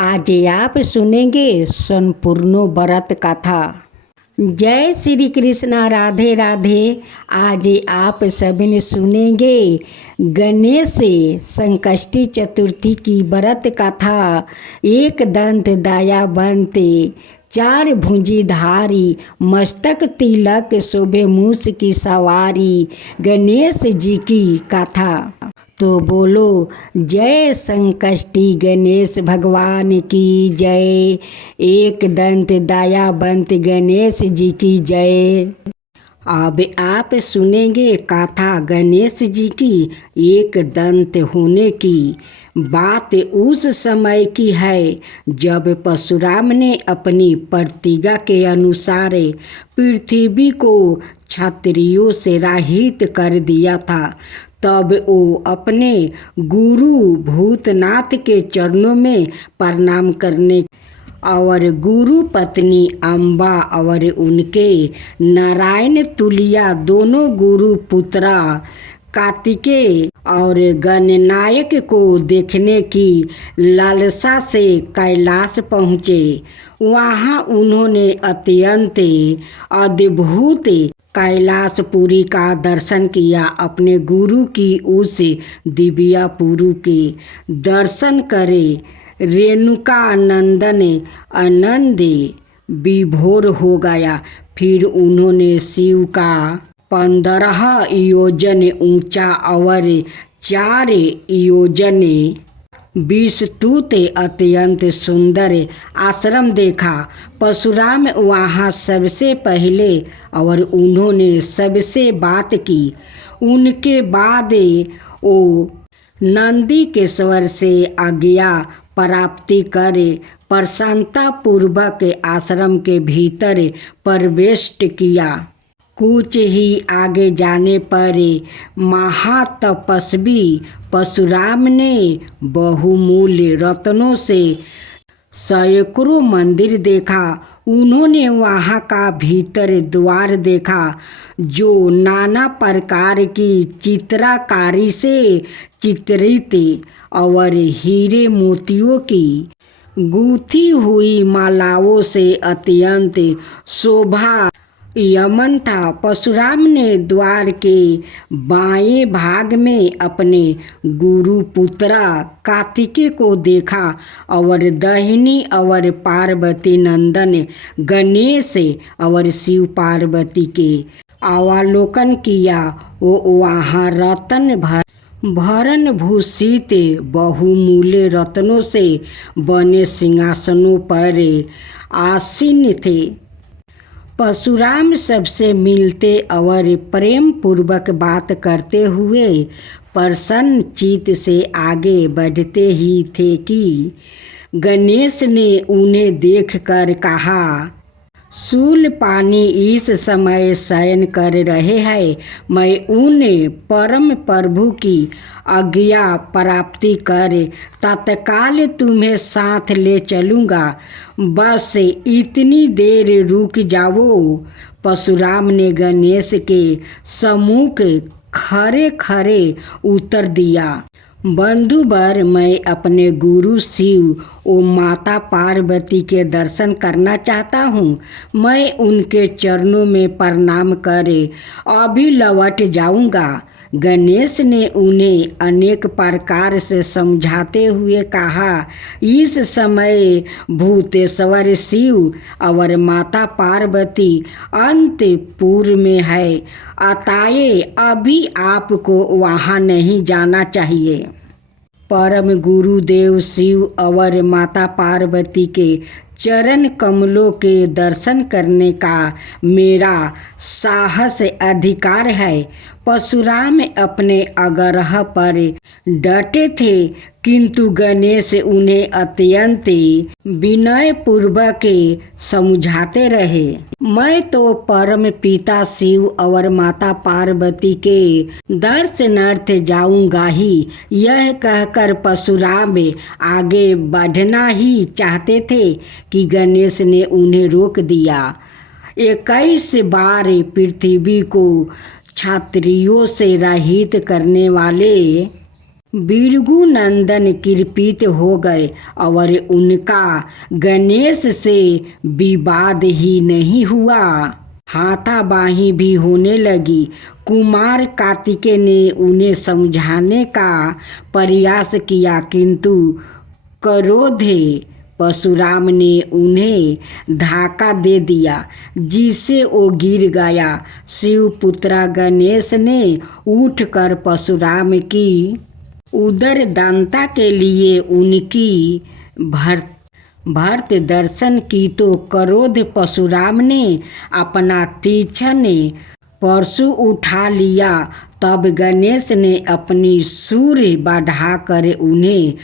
आज आप सुनेंगे संपूर्ण व्रत कथा। जय श्री कृष्णा, राधे राधे। आज आप सभी ने सुनेंगे गणेश संकष्टी चतुर्थी की व्रत कथा। एक दंत दयावंत, चार भुजी धारी, मस्तक तिलक, शोभे मूस की सवारी, गणेश जी की कथा। तो बोलो जय संकष्टी गणेश भगवान की जय। एक दंत दयावंत गणेश जी की जय। अब आप सुनेंगे कथा गणेश जी की एक दंत होने की। बात उस समय की है जब परशुराम ने अपनी प्रतिज्ञा के अनुसार पृथ्वी को क्षत्रियों से रहित कर दिया था। तब वो अपने गुरु भूतनाथ के चरणों में प्रणाम करने और गुरु पत्नी अम्बा और उनके नारायण तुलिया दोनों गुरु पुत्रा कार्तिकेय और गणनायक को देखने की लालसा से कैलाश पहुँचे। वहाँ उन्होंने अत्यंत अद्भुत कैलाशपुरी का दर्शन किया। अपने गुरु की उस दिव्यापुरी के दर्शन करे रेणुका नंदन आनंद विभोर हो गया। फिर उन्होंने शिव का 15 योजन ऊंचा और 4 योजन विस्तृत अत्यंत सुंदर आश्रम देखा। परशुराम वहाँ सबसे पहले और उन्होंने सबसे बात की। उनके बाद वो नंदीकेश्वर से आज्ञा प्राप्ति कर प्रसन्नता पूर्वक आश्रम के भीतर प्रवेश किया। कुछ ही आगे जाने पर महातपस्वी परशुराम ने बहुमूल्य रत्नों से सैकड़ों मंदिर देखा। उन्होंने वहाँ का भीतर द्वार देखा जो नाना प्रकार की चित्रकारी से चित्रित और हीरे मोतियों की गूंथी हुई मालाओं से अत्यंत शोभा यमन था। परशुराम ने द्वार के बाएं भाग में अपने गुरु पुत्रा कार्तिकेय को देखा और दाहिनी और पार्वती नंदन गणेश और शिव पार्वती के अवलोकन किया। वो वहाँ रत्न भरन भूषित बहुमूल्य रत्नों से बने सिंहासनों पर आसीन थे। परशुराम सबसे मिलते और प्रेम पूर्वक बात करते हुए प्रसन्न चित्त से आगे बढ़ते ही थे कि गणेश ने उन्हें देखकर कहा, शूलपाणी इस समय शयन कर रहे हैं। मैं उन परम प्रभु की आज्ञा प्राप्ति कर तत्काल तुम्हें साथ ले चलूँगा। बस इतनी देर रुक जाओ। परशुराम ने गणेश के सम्मुख खड़े खड़े उत्तर दिया, बंधुवर, मैं अपने गुरु शिव और माता पार्वती के दर्शन करना चाहता हूँ। मैं उनके चरणों में प्रणाम करे अभी लौट जाऊँगा। गणेश ने उन्हें अनेक प्रकार से समझाते हुए कहा, इस समय भूतेश्वर शिव और माता पार्वती अंतपुर में है, अतएव अभी आपको वहाँ नहीं जाना चाहिए। परम गुरुदेव शिव और माता पार्वती के चरण कमलों के दर्शन करने का मेरा साहस अधिकार है। परशुराम अपने आग्रह पर डटे थे, किंतु गणेश उन्हें अत्यंत विनय पूर्वक समझाते रहे। मैं तो परम पिता शिव और माता पार्वती के दर्शनार्थ जाऊंगा ही। यह कहकर परशुराम आगे बढ़ना ही चाहते थे कि गणेश ने उन्हें रोक दिया। 21 बार पृथ्वी को क्षत्रियों से रहित करने वाले बिरगु नंदन कृपित हो गए और उनका गणेश से विवाद ही नहीं हुआ। हाथापाई भी होने लगी। कुमार कार्तिकेय ने उन्हें समझाने का प्रयास किया, किंतु क्रोधे परशुराम ने उन्हें धक्का दे दिया, जिससे वो गिर गया। शिवपुत्र गणेश ने उठकर परशुराम की उदरदानता के लिए उनकी भर्त दर्शन की तो क्रोध परशुराम ने अपना तीक्ष्ण परशु उठा लिया। तब गणेश ने अपनी सूर बढ़ाकर उन्हें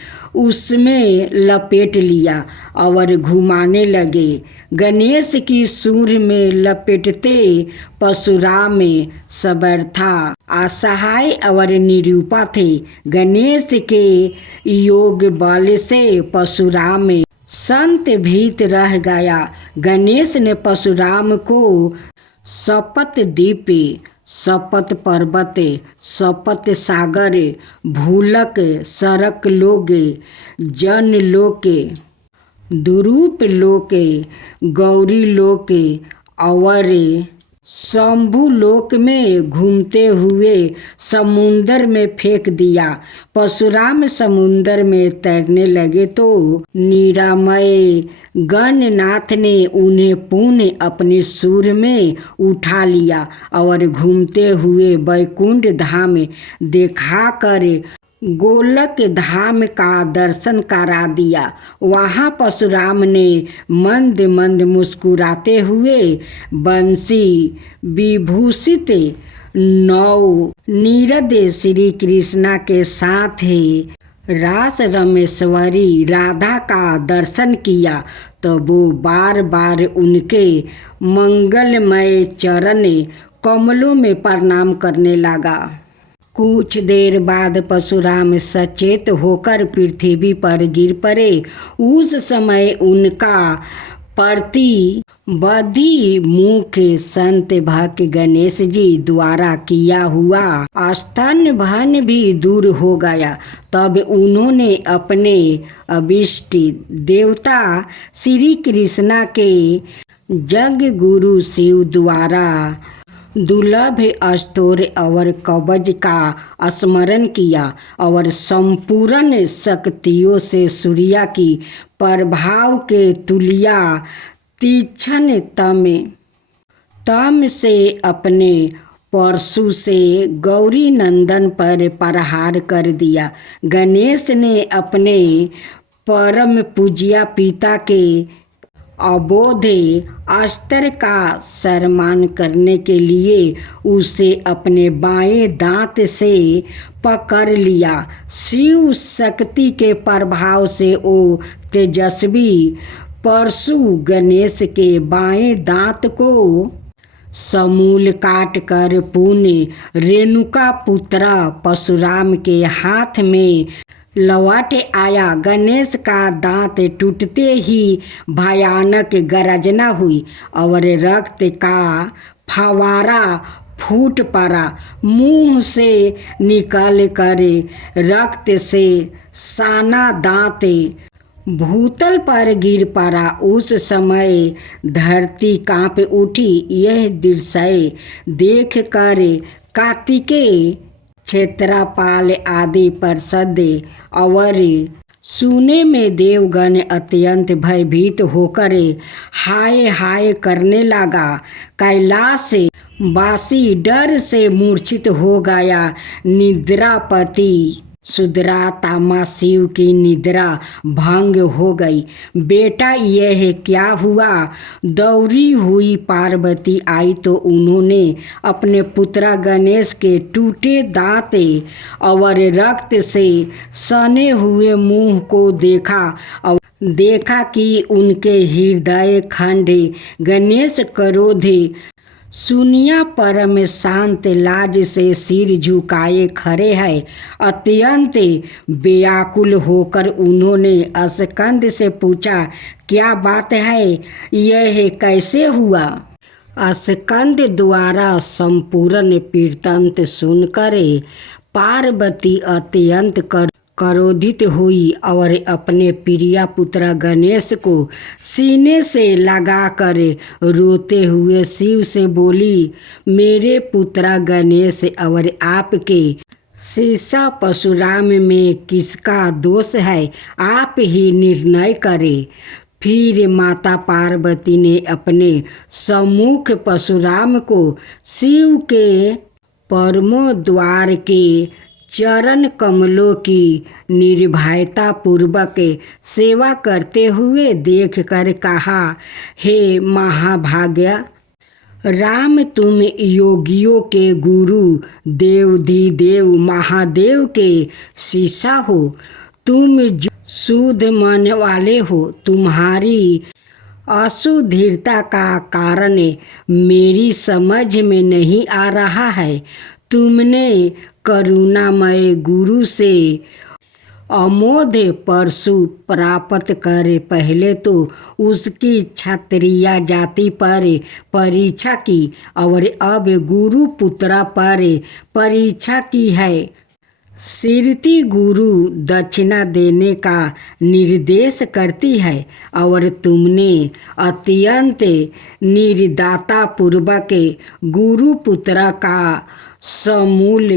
उसमें लपेट लिया और घुमाने लगे। गणेश की सूर में लपेटते परशुराम सर्वथा असहाय और निरुपाय थे। गणेश के योग बल से परशुराम संत भीत रह गया। गणेश ने परशुराम को सपत द्वीप, सपत पर्वत, सपत सागर, भूलक सरक लोक, जन लोक, दुरूप लोक, गौरी लोक और शंभु लोक में घूमते हुए समुंदर में फेंक दिया। परशुराम समुंदर में तैरने लगे तो निरामय गणनाथ ने उन्हें पुनः अपने सूर में उठा लिया और घूमते हुए वैकुंठ धाम दिखाकर गोलक धाम का दर्शन करा दिया। वहाँ परशुराम ने मंद मंद मुस्कुराते हुए बंसी विभूषित नौ नीरद श्री कृष्णा के साथ रास रमेश्वरी राधा का दर्शन किया। तो वो बार बार उनके मंगलमय चरण कमलों में प्रणाम करने लगा। कुछ देर बाद परशुराम सचेत होकर पृथ्वी पर गिर पड़े। उस समय उनका प्रतिबद्धि मुख संत भक्त गणेश जी द्वारा किया हुआ स्तन भी दूर हो गया। तब उन्होंने अपने अभिष्ट देवता श्री कृष्णा के जग गुरु शिव द्वारा दुर्लभ अस्त्र और कवच का स्मरण किया और संपूर्ण शक्तियों से सूर्य की प्रभाव के तुल्य तीक्ष्ण तम से अपने परशु से गौरी नंदन पर प्रहार कर दिया। गणेश ने अपने परम पूज्य पिता के अबोध अस्त्र का सम्मान करने के लिए उसे अपने बाएं दांत से पकड़ लिया। शिव शक्ति के प्रभाव से वो तेजस्वी परशु गणेश के बाएं दांत को समूल काट कर पुनः रेणुका पुत्र परशुराम के हाथ में लौट आया। गणेश का दांत टूटते ही भयानक गर्जना हुई और रक्त का फव्वारा फूट पड़ा। मुंह से निकल कर रक्त से साना दांत भूतल पर गिर पड़ा। उस समय धरती कांप उठी। यह दृश्य देख कर कार्तिकेय, क्षेत्रपाल आदि पार्षद और सुने में देवगण अत्यंत भयभीत होकर हाय हाय करने लगा। कैलाश वासी डर से मूर्छित हो गया। निद्रापति सुदरात्मा शिव की निद्रा भंग हो गई। बेटा यह क्या हुआ? दौड़ी हुई पार्वती आई तो उन्होंने अपने पुत्र गणेश के टूटे दांत और रक्त से सने हुए मुंह को देखा और देखा कि उनके हृदय खंड गणेश क्रोधे सुनिया परम शांत लाज से सिर झुकाए खड़े हैं। अत्यंत व्याकुल होकर उन्होंने स्कंद से पूछा, क्या बात है? यह कैसे हुआ? स्कंद द्वारा संपूर्ण वृत्तांत सुनकर पार्वती अत्यंत क्रोधित हुई और अपने प्रिय पुत्र गणेश को सीने से लगाकर रोते हुए शिव से बोली, मेरे पुत्र गणेश और आपके शिष्य परशुराम में किसका दोष है, आप ही निर्णय करें। फिर माता पार्वती ने अपने सम्मुख परशुराम को शिव के परमोद्वार के चरण कमलों की निर्भयता पूर्वक सेवा करते हुए देखकर कहा, हे महाभाग्य राम, तुम योगियों के गुरु देवाधिदेव महादेव के शिष्य हो। तुम जो शुद्ध मन वाले हो। तुम्हारी असुधीरता का कारण मेरी समझ में नहीं आ रहा है। तुमने करुणामय गुरु से अमोघ परशु प्राप्त कर पहले तो उसकी क्षत्रिय जाति पर परीक्षा की और अब गुरु पुत्र पर परीक्षा की है। श्रुति गुरु दक्षिणा देने का निर्देश करती है और तुमने अत्यंत निर्दयता पूर्वक गुरु पुत्र का समूल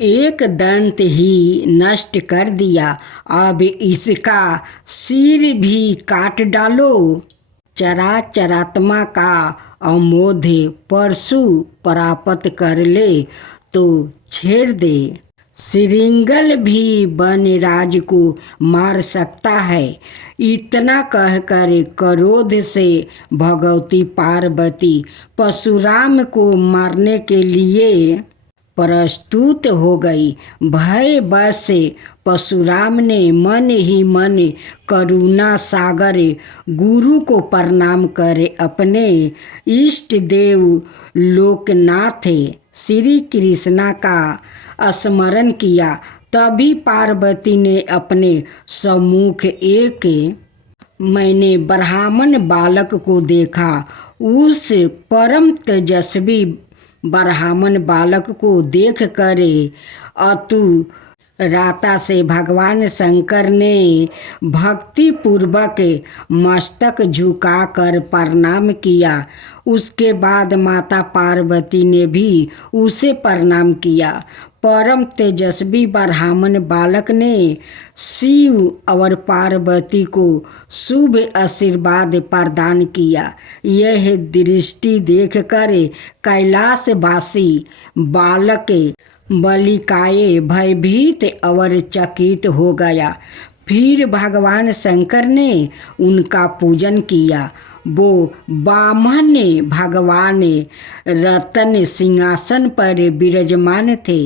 एक दंत ही नष्ट कर दिया। अब इसका सिर भी काट डालो। चराचरात्मा का अमोघ परशु प्राप्त कर ले तो छेड़ दे। श्रृंगल भी वनराज को मार सकता है। इतना कहकर क्रोध से भगवती पार्वती परशुराम को मारने के लिए प्रस्तुत हो गई। भय बस से परशुराम ने मन ही मन करुणा सागर गुरु को प्रणाम कर अपने इष्ट देव लोकनाथ श्री कृष्णा का स्मरण किया। तभी पार्वती ने अपने सम्मुख एक मैंने ब्राह्मण बालक को देखा। उस परम तेजस्वी ब्राह्मण बालक को देख कर अतु राता से भगवान शंकर ने भक्ति पूर्वक मस्तक झुकाकर प्रणाम किया। उसके बाद माता पार्वती ने भी उसे प्रणाम किया। परम तेजस्वी ब्राह्मण बालक ने शिव और पार्वती को शुभ आशीर्वाद प्रदान किया। यह दृष्टि देखकर कैलाशवासी बालक बालिकाएं भयभीत और चकित हो गया। फिर भगवान शंकर ने उनका पूजन किया। वो बामन भगवान रत्न सिंहासन पर विराजमान थे।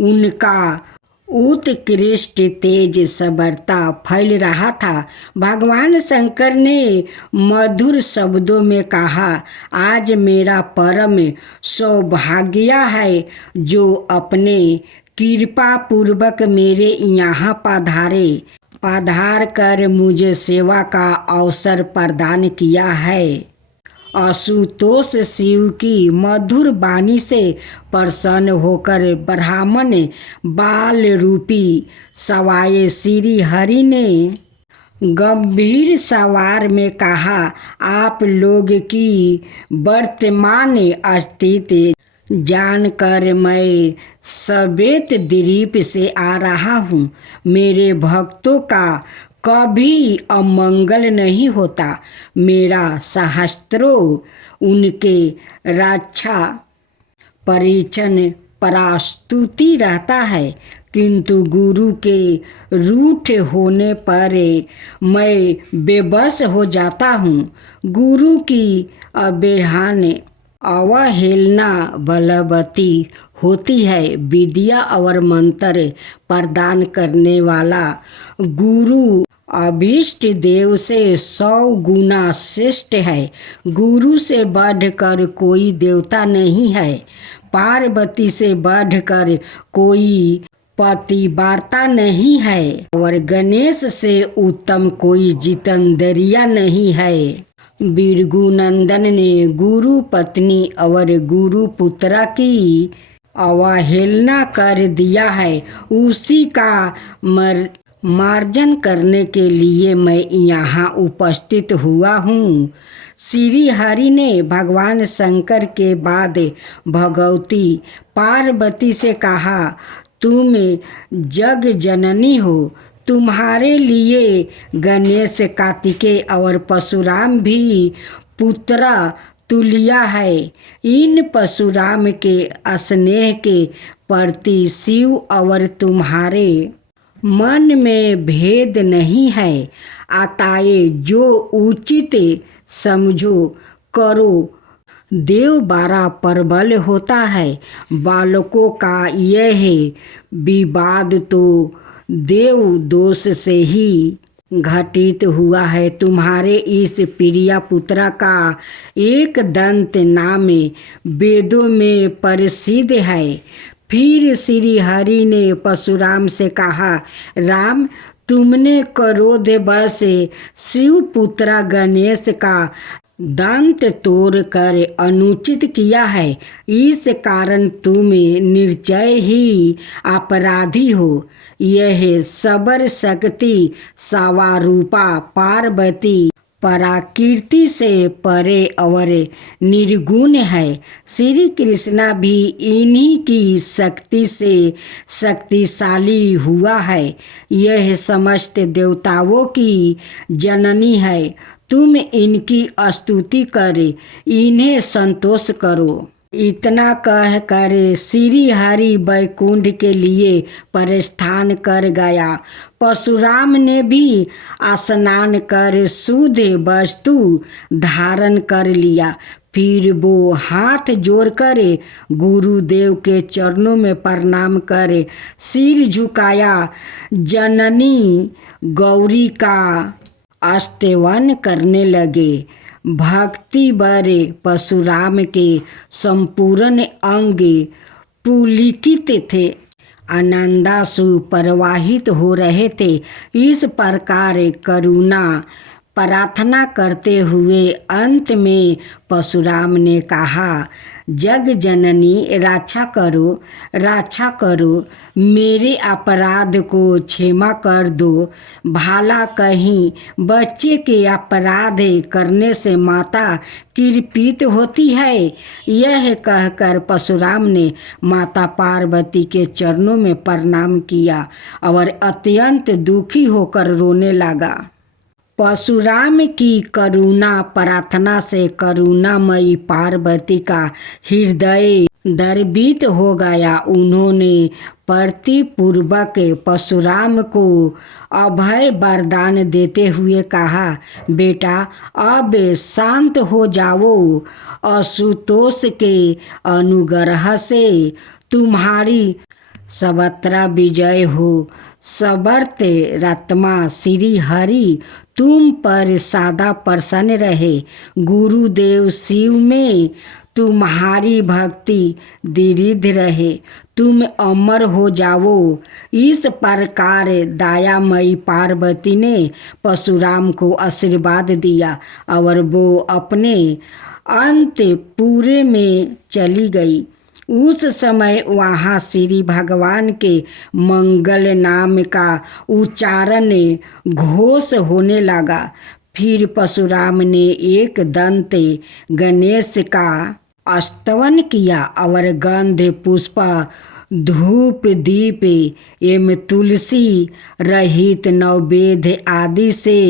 उनका उत्कृष्ट तेज सबरता फैल रहा था। भगवान शंकर ने मधुर शब्दों में कहा, आज मेरा परम सौभाग्य है जो अपने कृपा पूर्वक मेरे यहाँ पधार कर मुझे सेवा का अवसर प्रदान किया है। आशुतोष शिव की मधुर वाणी से प्रसन्न होकर ब्राह्मण बाल रूपी सवाए श्री हरि ने गंभीर सवार में कहा, आप लोग की वर्तमान स्थिति जानकर मैं श्वेत द्वीप से आ रहा हूँ। मेरे भक्तों का कभी अमंगल नहीं होता। मेरा सहस्त्रों उनके रक्षा परिचन प्रस्तुति रहता है, किंतु गुरु के रूठ होने पर मैं बेबस हो जाता हूँ। गुरु की अवहेलना बलवती होती है। विद्या और मंत्र प्रदान करने वाला गुरु अभीष्ट देव से 100 गुना श्रेष्ठ है। गुरु से बढ़कर कोई देवता नहीं है। पार्वती से बढ़कर कोई पतिव्रता नहीं है और गणेश से उत्तम कोई जितेंद्रिया नहीं है। भृगु नंदन ने गुरु पत्नी और गुरु पुत्र की अवहेलना कर दिया है, उसी का मार्जन करने के लिए मैं यहाँ उपस्थित हुआ हूँ। श्री हरि ने भगवान शंकर के बाद भगवती पार्वती से कहा, तुम जग जननी हो, तुम्हारे लिए गणेश, कार्तिकेय और परशुराम भी पुत्र तुल्य है। इन परशुराम के स्नेह के प्रति शिव और तुम्हारे मन में भेद नहीं है। अतः जो उचित समझो करो। देव 12 प्रबल होता है। बालकों का यह विवाद तो देव दोष से ही घटित हुआ है। तुम्हारे इस प्रिय पुत्र का एक दंत नाम वेदों में प्रसिद्ध है। फिर श्री हरि ने परशुराम से कहा, राम, तुमने क्रोधवश शिव पुत्र गणेश का दंत तोड़ कर अनुचित किया है। इस कारण तुम निश्चय ही अपराधी हो। यह सबर शक्ति सवारूपा पार्वती प्रकृति से परे और निर्गुण है। श्री कृष्णा भी इन्हीं की शक्ति से शक्तिशाली हुआ है। यह समस्त देवताओं की जननी है। तुम इनकी स्तुति कर इन्हें संतोष करो। इतना कह कर श्री हरि वैकुंठ के लिए प्रस्थान कर गया। परशुराम ने भी स्नान कर शुद्ध वस्तु धारण कर लिया। फिर वो हाथ जोड़कर गुरुदेव के चरणों में प्रणाम कर सिर झुकाया। जननी गौरी का स्तवन करने लगे। भक्ति भरे परशुराम के संपूर्ण अंग पुलकित थे, आनंदाश्रु प्रवाहित हो रहे थे। इस प्रकार करुणा प्रार्थना करते हुए अंत में परशुराम ने कहा, जग जननी, रक्षा करो, मेरे अपराध को क्षमा कर दो। भला कहीं बच्चे के अपराध करने से माता कृपित होती है। यह कहकर परशुराम ने माता पार्वती के चरणों में प्रणाम किया और अत्यंत दुखी होकर रोने लगा। परशुराम की करुणा प्रार्थना से करुणामयी पार्वती का हृदय द्रवित हो गया। उन्होंने प्रतिपूर्वक परशुराम को अभय वरदान देते हुए कहा, बेटा, अब शांत हो जाओ। आशुतोष के अनुग्रह से तुम्हारी सर्वत्र विजय हो। समर्थ रत्मा श्री हरि तुम पर सदा प्रसन्न रहे। गुरुदेव शिव में तुम्हारी भक्ति दृढ़ रहे। तुम अमर हो जाओ। इस प्रकार दयामयी पार्वती ने परशुराम को आशीर्वाद दिया और वो अपने अंतपुर में चली गई। उस समय वहाँ श्री भगवान के मंगल नाम का उच्चारण घोष होने लगा। फिर परशुराम ने एक दंत गणेश का स्तवन किया और गंध पुष्प धूप दीप एवं तुलसी रहित नैवेद्य आदि से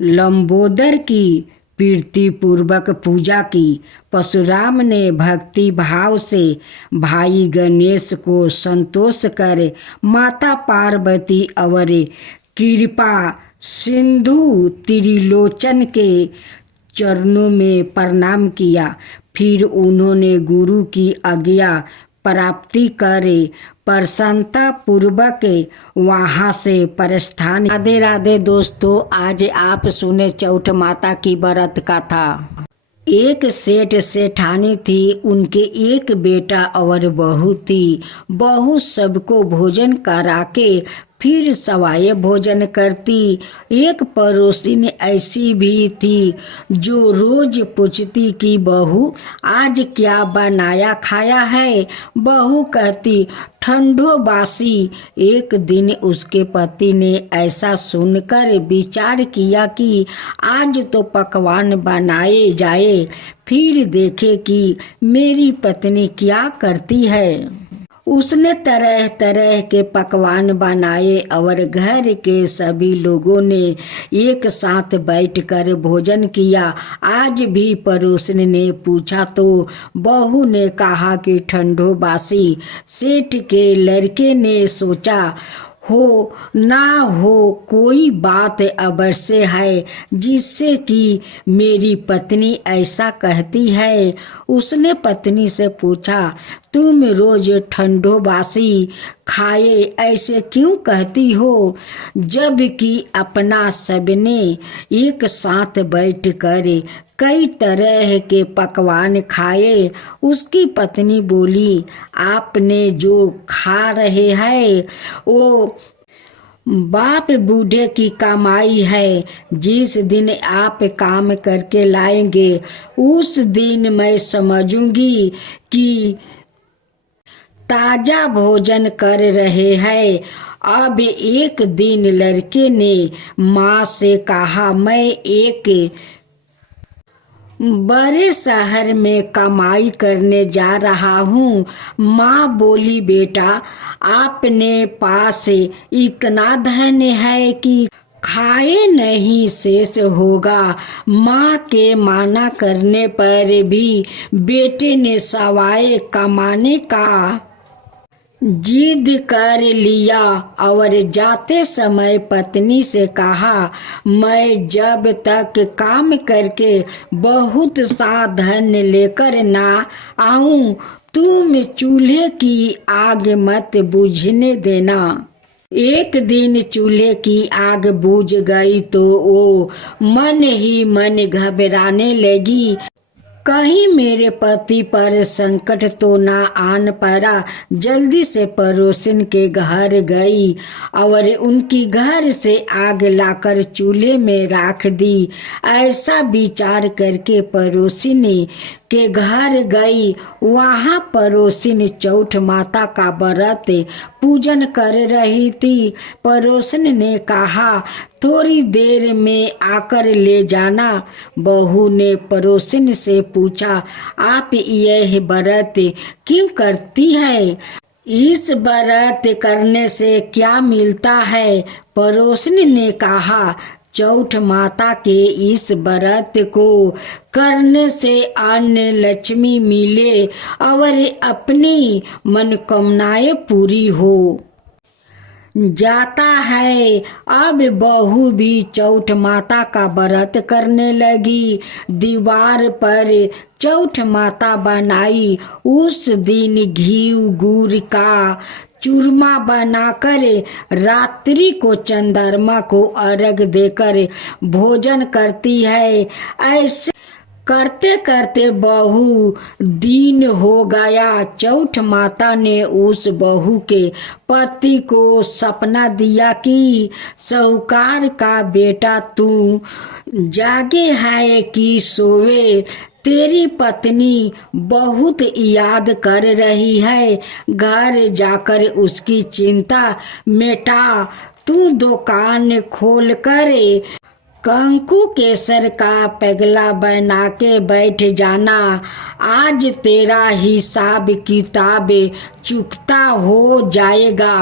लंबोदर की प्रीतिपूर्वक पूजा की। परशुराम ने भक्ति भाव से भाई गणेश को संतोष कर माता पार्वती और कृपा सिंधु त्रिलोचन के चरणों में प्रणाम किया। फिर उन्होंने गुरु की आज्ञा प्राप्ति करे प्रसन्नता पूर्वक वहाँ से प्रस्थान। राधे राधे दोस्तों, आज आप सुने चौठ माता की व्रत कथा। एक सेठ सेठानी थी, उनके एक बेटा और बहू थी। बहू सबको भोजन करा के फिर सवाए भोजन करती। एक पड़ोसिन ऐसी भी थी जो रोज पूछती कि बहू आज क्या बनाया खाया है। बहू कहती ठंडो बासी। एक दिन उसके पति ने ऐसा सुनकर विचार किया कि आज तो पकवान बनाए जाए, फिर देखे कि मेरी पत्नी क्या करती है। उसने तरह तरह के पकवान बनाए और घर के सभी लोगों ने एक साथ बैठकर भोजन किया। आज भी पड़ोसन ने पूछा तो बहू ने कहा कि ठंडो बासी। सेठ के लड़के ने सोचा हो ना हो कोई बात अवश्य है जिससे कि मेरी पत्नी ऐसा कहती है। उसने पत्नी से पूछा तुम रोज ठंडो बासी खाए ऐसे क्यों कहती हो, जबकि अपना सबने एक साथ बैठकर कई तरह के पकवान खाए। उसकी पत्नी बोली आपने जो खा रहे हैं वो बाप बूढ़े की कमाई है। जिस दिन आप काम करके लाएंगे उस दिन मैं समझूंगी कि ताजा भोजन कर रहे हैं। अब एक दिन लड़के ने माँ से कहा मैं एक बड़े शहर में कमाई करने जा रहा हूँ। माँ बोली बेटा आपने पास इतना धन है कि खाए नहीं शेष होगा। माँ के माना करने पर भी बेटे ने सवाए कमाने का जिद कर लिया और जाते समय पत्नी से कहा मैं जब तक काम करके बहुत सा धन लेकर ना आऊं तुम चूल्हे की आग मत बुझने देना। एक दिन चूल्हे की आग बुझ गई तो वो मन ही मन घबराने लगी, कहीं मेरे पति पर संकट तो ना आन पड़ा। जल्दी से पड़ोसिन के घर गई और उनकी घर से आग लाकर चूल्हे में रख दी। ऐसा विचार करके पड़ोसिन के घर गई। वहाँ पड़ोसिन चौठ माता का व्रत पूजन कर रही थी। पड़ोसिन ने कहा थोड़ी देर में आकर ले जाना। बहू ने पड़ोसिन से पूछा आप यह व्रत क्यों करती है, इस व्रत करने से क्या मिलता है। पड़ोसिन ने कहा चौठ माता के इस व्रत को करने से अन्न लक्ष्मी मिले और अपनी मनोकामनाएं पूरी हो जाता है। अब बहू भी चौठ माता का व्रत करने लगी। दीवार पर चौठ माता बनाई। उस दिन घी गुड़ का चूरमा बनाकर रात्रि को चंद्रमा को अर्घ देकर भोजन करती है। ऐसे करते करते बहु दिन हो गया। चौठ माता ने उस बहू के पति को सपना दिया कि साहूकार का बेटा तू जागे है कि सोवे, तेरी पत्नी बहुत याद कर रही है। घर जाकर उसकी चिंता मिटा। तू दुकान खोल कर कंकु केसर का पगला बना के बैठ जाना। आज तेरा हिसाब किताब चुकता हो जाएगा।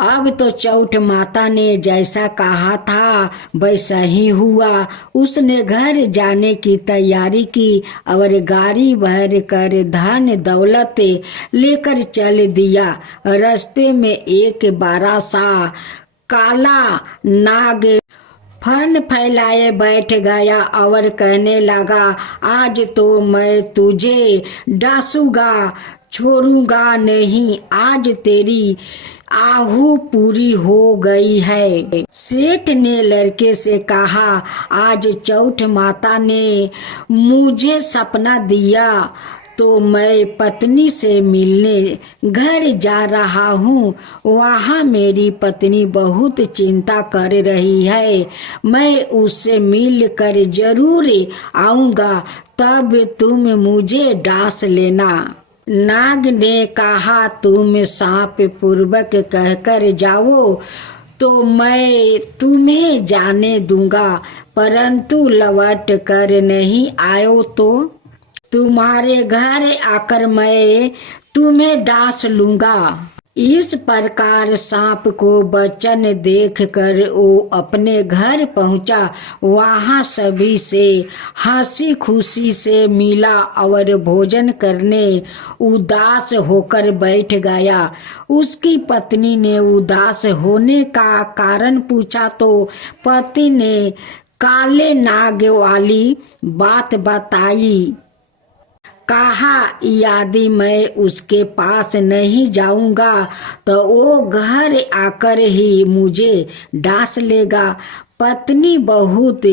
अब तो चौठ माता ने जैसा कहा था वैसा ही हुआ। उसने घर जाने की तैयारी की और गाड़ी भर कर धन दौलत लेकर चल दिया। रास्ते में एक बड़ा सा काला नाग फन फैलाए बैठ गया और कहने लगा आज तो मैं तुझे डांसूंगा, छोड़ूंगा नहीं। आज तेरी आहू पूरी हो गई है। सेठ ने लड़के से कहा आज चौठ माता ने मुझे सपना दिया तो मैं पत्नी से मिलने घर जा रहा हूँ। वहाँ मेरी पत्नी बहुत चिंता कर रही है। मैं उससे मिलकर जरूर आऊँगा, तब तुम मुझे डांस लेना। नाग ने कहा, तुम सांप पूर्वक कहकर जाओ तो मैं तुम्हें जाने दूंगा, परंतु लौट कर नहीं आयो तो तुम्हारे घर आकर मैं तुम्हें डांस लूंगा। इस प्रकार सांप को वचन देखकर वो अपने घर पहुंचा। वहां सभी से हंसी खुशी से मिला और भोजन करने उदास होकर बैठ गया। उसकी पत्नी ने उदास होने का कारण पूछा तो पति ने काले नाग वाली बात बताई। कहा, यदि मैं उसके पास नहीं जाऊंगा तो वो घर आकर ही मुझे डांस लेगा। पत्नी बहुत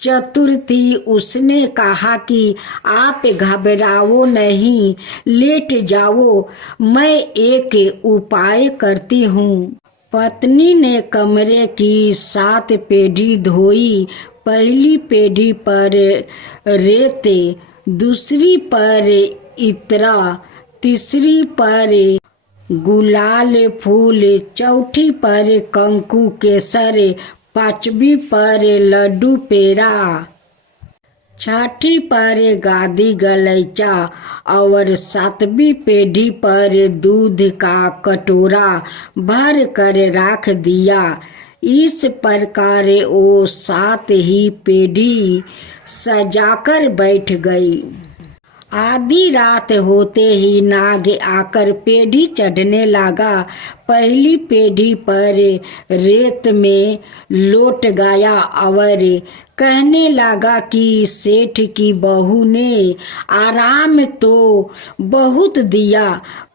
चतुर थी। उसने कहा कि आप घबराओ नहीं, लेट जाओ, मैं एक उपाय करती हूँ। पत्नी ने कमरे की 7 पेढ़ी धोई। पहली पेढ़ी पर रेत, दूसरी पर इतरा, तीसरी पर गुलाल फूल, चौथी पर कंकु केसर, पांचवी पर लड्डू पेड़ा, छठी पर गादी गलैचा और 7वीं पेढ़ी पर दूध का कटोरा भर कर रख दिया। इस प्रकार वो 7 ही पेढ़ी सजाकर बैठ गई। आधी रात होते ही नाग आकर पेढ़ी चढ़ने लगा। पहली पेढ़ी पर रेत में लौट गया और कहने लगा कि सेठ की बहू ने आराम तो बहुत दिया,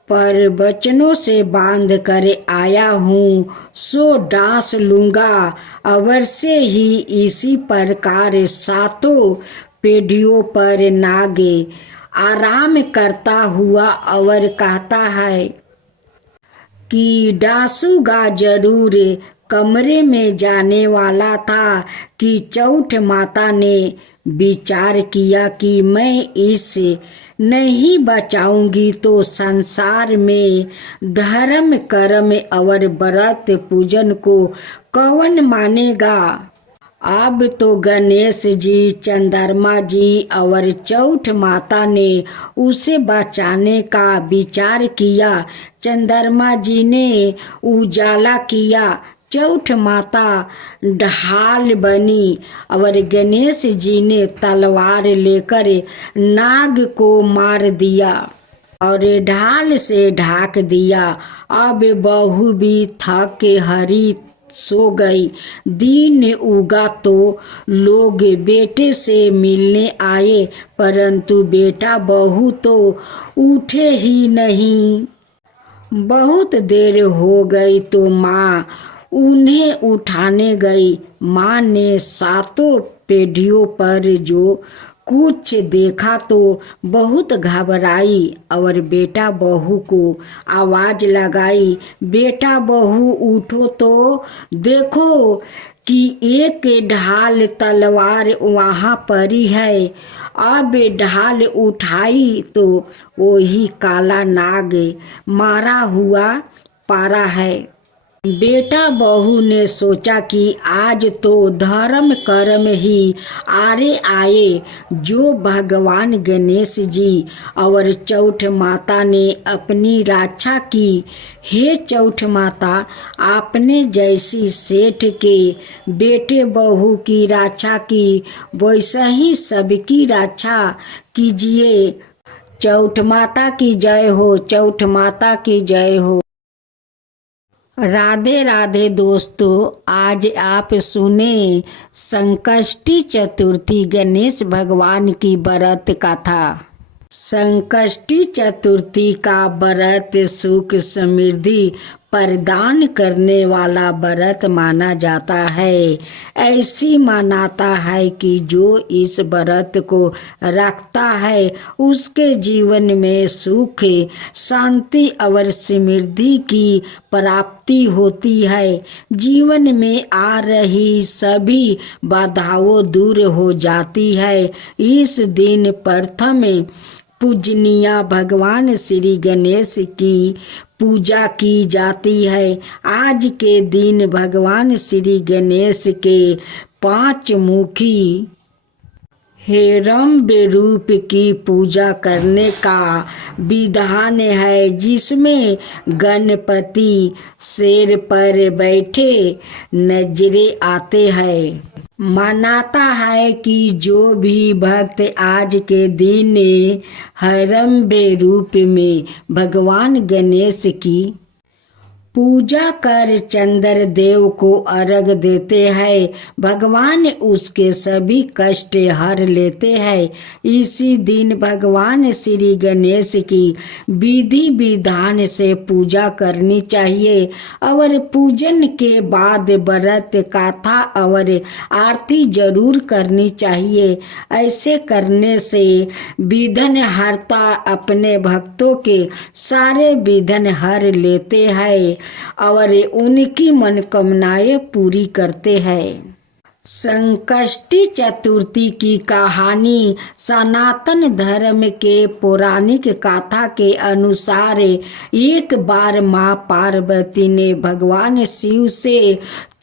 पर बचनों से बांध कर आया हूँ, सो डांस लूँगा अवश्य ही। इसी प्रकार 7 पेढ़ियों पर नाग आराम करता हुआ और कहता है कि डांसूगा जरूर। कमरे में जाने वाला था कि चौठ माता ने विचार किया कि मैं इसे नहीं बचाऊंगी तो संसार में धर्म कर्म और व्रत पूजन को कौन मानेगा। अब तो गणेश जी, चंद्रमा जी और चौठ माता ने उसे बचाने का विचार किया। चंद्रमा जी ने उजाला किया, चौठ माता ढाल बनी और गणेश जी ने तलवार लेकर नाग को मार दिया और ढाल से ढाक दिया। अब बहू भी थक के हरी सो गई। दिन उगा तो लोग बेटे से मिलने आए, परंतु बेटा बहू तो उठे ही नहीं। बहुत देर हो गई तो माँ उन्हें उठाने गई। माँ ने 7 पेढ़ियों पर जो कुछ देखा तो बहुत घबराई और बेटा बहू को आवाज लगाई, बेटा बहू उठो तो देखो कि एक ढाल तलवार वहाँ पड़ी है। अब ढाल उठाई तो वही काला नाग मारा हुआ पारा है। बेटा बहू ने सोचा कि आज तो धर्म कर्म ही आरे आए, जो भगवान गणेश जी और चौठ माता ने अपनी रक्षा की। हे चौठ माता, आपने जैसी सेठ के बेटे बहू की रक्षा की, वैसा ही सबकी रक्षा कीजिए। चौठ माता की जय हो, चौठ माता की जय हो। राधे राधे दोस्तों, आज आप सुने संकष्टी चतुर्थी गणेश भगवान की व्रत कथा। संकष्टी चतुर्थी का व्रत सुख समृद्धि प्रदान करने वाला व्रत माना जाता है। ऐसी मान्यता है कि जो इस व्रत को रखता है उसके जीवन में सुख, शांति और समृद्धि की प्राप्ति होती है। जीवन में आ रही सभी बाधाओं दूर हो जाती है। इस दिन प्रथम पूजनीय भगवान श्री गणेश की पूजा की जाती है। आज के दिन भगवान श्री गणेश के 5 मुखी हेरम्ब रूप की पूजा करने का विधान है, जिसमें गणपति शेर पर बैठे नजरे आते हैं। मानता है कि जो भी भक्त आज के दिन हेरम्ब रूप में भगवान गणेश की पूजा कर चंद्र देव को अर्घ देते हैं, भगवान उसके सभी कष्ट हर लेते हैं। इसी दिन भगवान श्री गणेश की विधि विधान से पूजा करनी चाहिए और पूजन के बाद व्रत कथा और आरती जरूर करनी चाहिए। ऐसे करने से विघ्न हरता अपने भक्तों के सारे विघ्न हर लेते हैं और उनकी मनोकामनाएं पूरी करते हैं। संकष्टी चतुर्थी की कहानी सनातन धर्म के पौराणिक कथा के अनुसार एक बार माँ पार्वती ने भगवान शिव से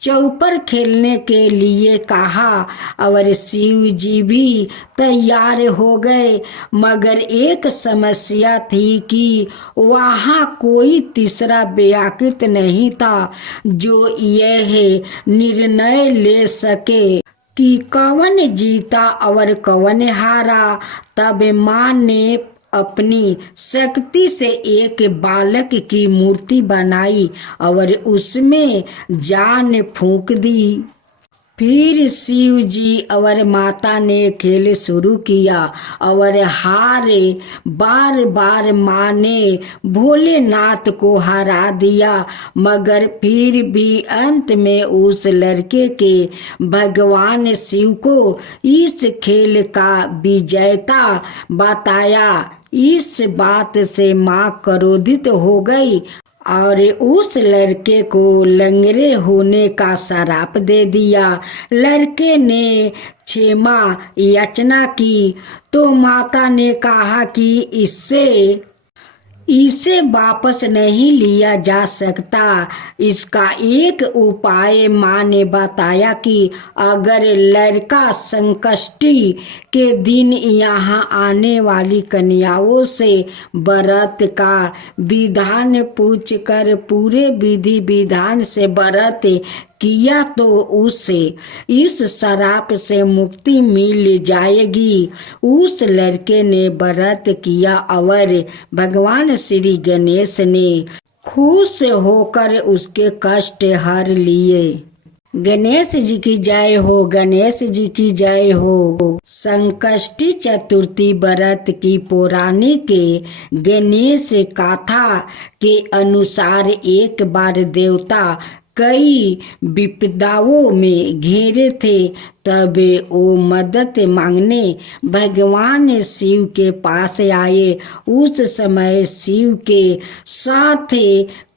चौपर खेलने के लिए कहा और शिव जी भी तैयार हो गए, मगर एक समस्या थी कि वहाँ कोई तीसरा व्याकृत नहीं था जो यह निर्णय ले सके कि कौन जीता और कौन हारा। तब माँ ने अपनी शक्ति से एक बालक की मूर्ति बनाई और उसमें जान फूंक दी। फिर शिव जी और माता ने खेल शुरू किया और हारे बार बार माँ ने भोलेनाथ को हरा दिया, मगर फिर भी अंत में उस लड़के के भगवान शिव को इस खेल का विजेता बताया। इस बात से माँ क्रोधित हो गई और उस लड़के को लंगड़े होने का श्राप दे दिया। लड़के ने क्षमा याचना की तो माता ने कहा कि इसे वापस नहीं लिया जा सकता। इसका एक उपाय माँ ने बताया कि अगर लड़का संकष्टी के दिन यहाँ आने वाली कन्याओं से व्रत का विधान पूछ कर पूरे विधि विधान से व्रत किया तो उसे इस श्राप से मुक्ति मिल जाएगी। उस लड़के ने व्रत किया और भगवान श्री गणेश ने खुश होकर उसके कष्ट हर लिए। गणेश जी की जय हो, गणेश जी की जय हो। संकष्टी चतुर्थी व्रत की पौराणिक गणेश कथा के अनुसार एक बार देवता कई विपदाओं में घेरे थे, तब वो मदद मांगने भगवान शिव के पास आए। उस समय शिव के साथ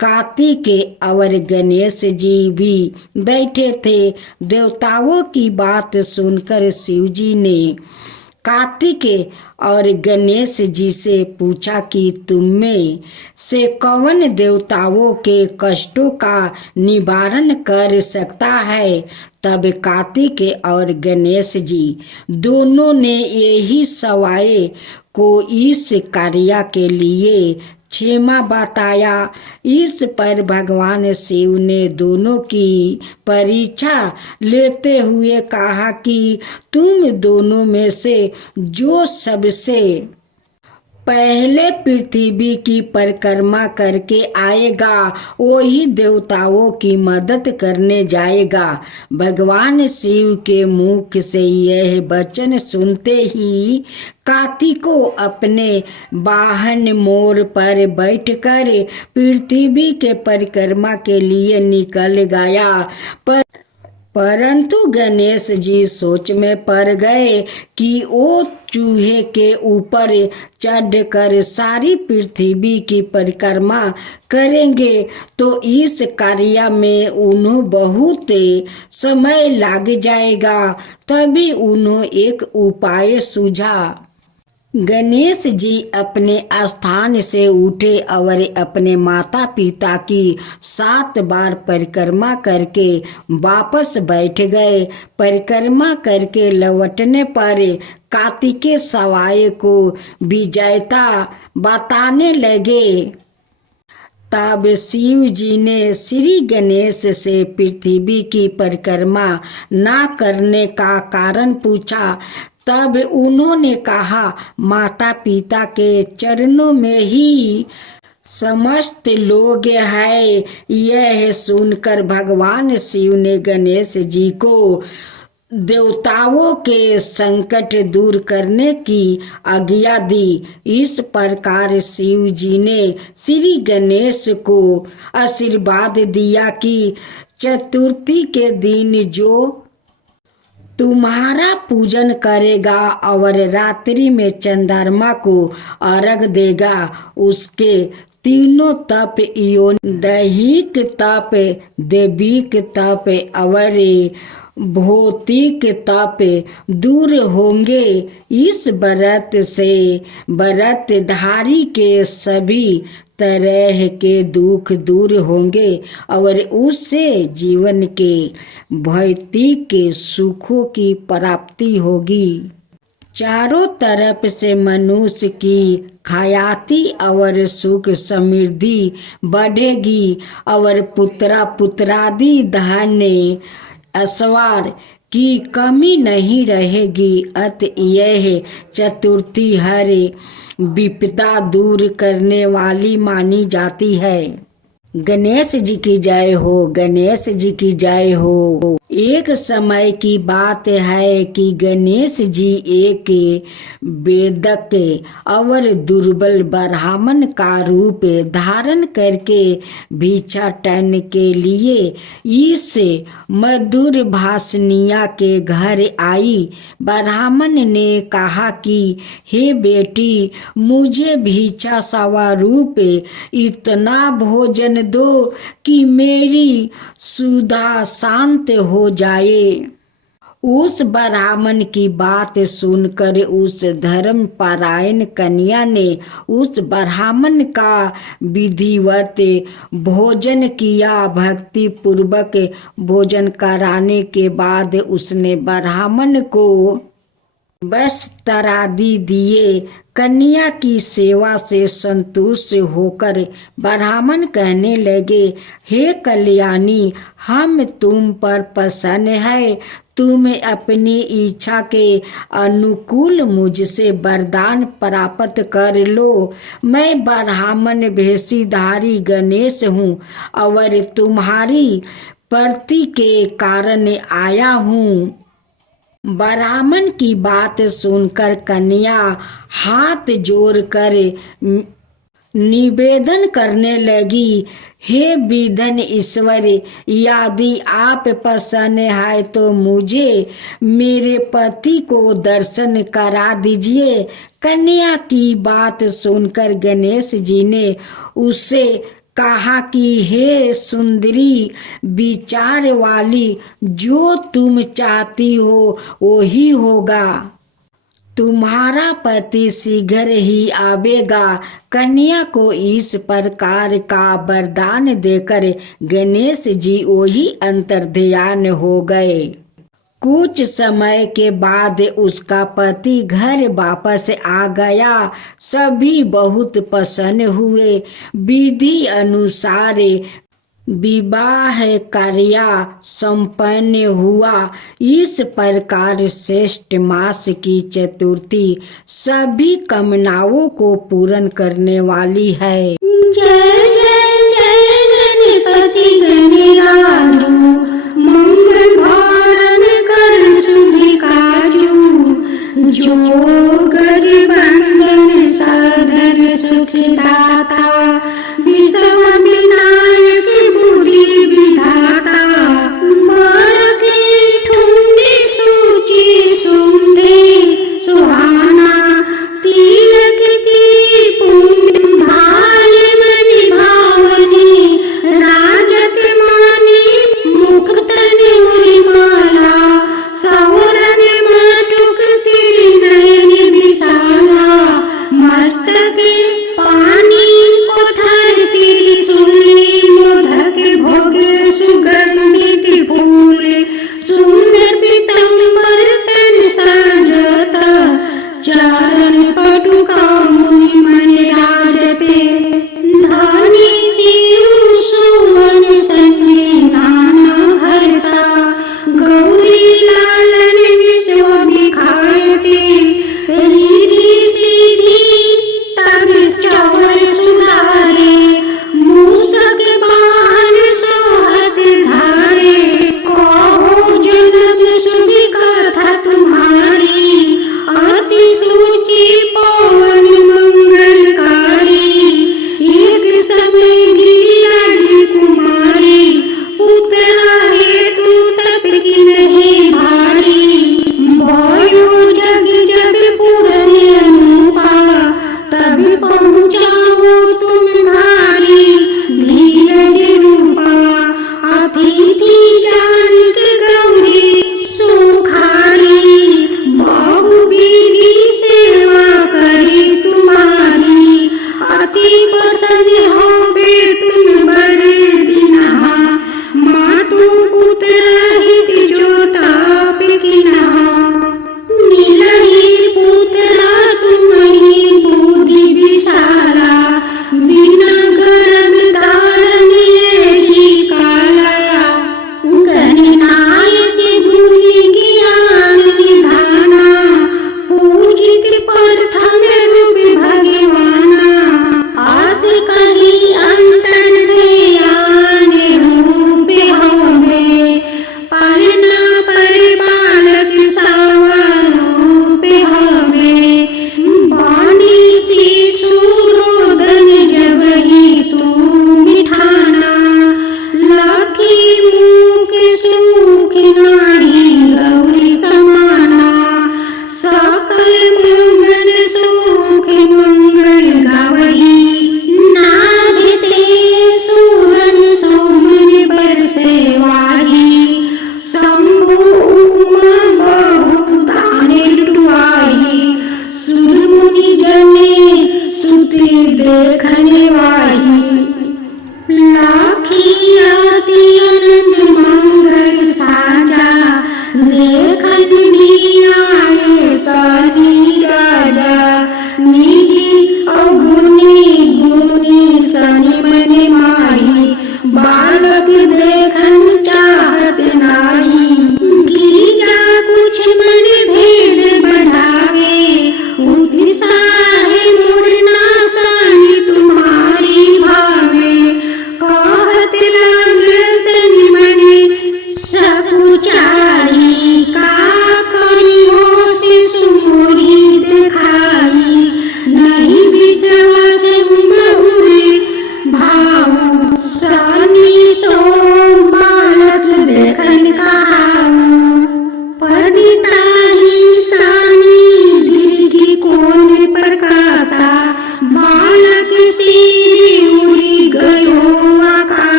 कार्तिक और गणेश जी भी बैठे थे। देवताओं की बात सुनकर शिव जी ने कार्तिक और गणेश जी से पूछा कि तुम में से कौन देवताओं के कष्टों का निवारण कर सकता है। तब कार्तिक और गणेश जी दोनों ने यही सवाए को इस कार्य के लिए क्षमा बताया। इस पर भगवान शिव ने दोनों की परीक्षा लेते हुए कहा कि तुम दोनों में से जो सबसे पहले पृथ्वी की परिक्रमा करके आएगा, वही देवताओं की मदद करने जाएगा। भगवान शिव के मुख से यह वचन सुनते ही कार्तिको अपने वाहन मोर पर बैठकर पृथ्वी के परिक्रमा के लिए निकल गया। परंतु गणेश जी सोच में पड़ गए कि वो चूहे के ऊपर चढ़कर सारी पृथ्वी की परिक्रमा करेंगे तो इस कार्य में उन्हें बहुत समय लग जाएगा। तभी उन्होंने एक उपाय सूझा। गणेश जी अपने स्थान से उठे और अपने माता पिता की 7 बार परिक्रमा करके वापस बैठ गए। परिक्रमा करके लौटने पर कार्तिकेय सवाय को विजयता बताने लगे। तब शिव जी ने श्री गणेश से पृथ्वी की परिक्रमा न करने का कारण पूछा। तब उन्होंने कहा, माता पिता के चरणों में ही समस्त लोग हैं। यह सुनकर भगवान शिव ने गणेश जी को देवताओं के संकट दूर करने की आज्ञा दी। इस प्रकार शिव जी ने श्री गणेश को आशीर्वाद दिया कि चतुर्थी के दिन जो तुम्हारा पूजन करेगा और रात्रि में चंद्रमा को अर्घ देगा, उसके तीनों तप योनि, दैहिक तप, दैविक तप और भौतिक तप दूर होंगे। इस व्रत से व्रतधारी के सभी तरह के दुख दूर होंगे और उससे जीवन के भौतिक सुखों की प्राप्ति होगी। चारों तरफ से मनुष्य की खयाती और सुख समृद्धि बढ़ेगी और पुत्रादि धन ऐश्वर्य की कमी नहीं रहेगी। अतः यह चतुर्थी हर विपदा दूर करने वाली मानी जाती है। गणेश जी की जय हो, गणेश जी की जय हो। एक समय की बात है कि गणेश जी एक वेदक और दुर्बल ब्राह्मण का रूप धारण करके भिक्षाटन के लिए इस मधुर भाषणिया के घर आई। ब्राह्मण ने कहा कि हे बेटी, मुझे भिक्षा स्वरूप इतना भोजन दो कि मेरी क्षुधा शांत हो जाए। उस ब्राह्मण की बात सुनकर उस धर्मपरायण कन्या ने उस ब्राह्मण का विधिवत भोजन किया। भक्ति पूर्वक भोजन कराने के बाद उसने ब्राह्मण को वस्त्रादि दिए। कन्या की सेवा से संतुष्ट होकर ब्राह्मण कहने लगे, हे कल्याणी, हम तुम पर प्रसन्न है। तुम अपनी इच्छा के अनुकूल मुझसे वरदान प्राप्त कर लो। मैं ब्राह्मण भेषधारी गणेश हूँ और तुम्हारी प्रीति के कारण आया हूँ। ब्राह्मण की बात सुनकर कन्या हाथ जोड़कर निवेदन करने लगी, हे विधन ईश्वर, यदि आप प्रसन्न है तो मुझे मेरे पति को दर्शन करा दीजिए। कन्या की बात सुनकर गणेश जी ने उससे कहा कि हे सुंदरी विचार वाली, जो तुम चाहती हो वही होगा। तुम्हारा पति शीघ्र ही आवेगा। कन्या को इस प्रकार का वरदान देकर गणेश जी वही अंतर्ध्यान हो गए। कुछ समय के बाद उसका पति घर वापस आ गया। सभी बहुत प्रसन्न हुए। विधि अनुसार विवाह कार्य संपन्न हुआ। इस प्रकार श्रेष्ठ मास की चतुर्थी सभी कामनाओं को पूर्ण करने वाली है। जय जय जय गणपति गणराजू, मंगल भारण कर सुधि काजू। जो गजबंदन साधन सुखदाता, विश्व विनायक बुद्धि विधाता। बर की ठुंडी सूची सुंदे सुहाना, तिलक की पुण्य भाल मणि भाना।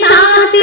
साथ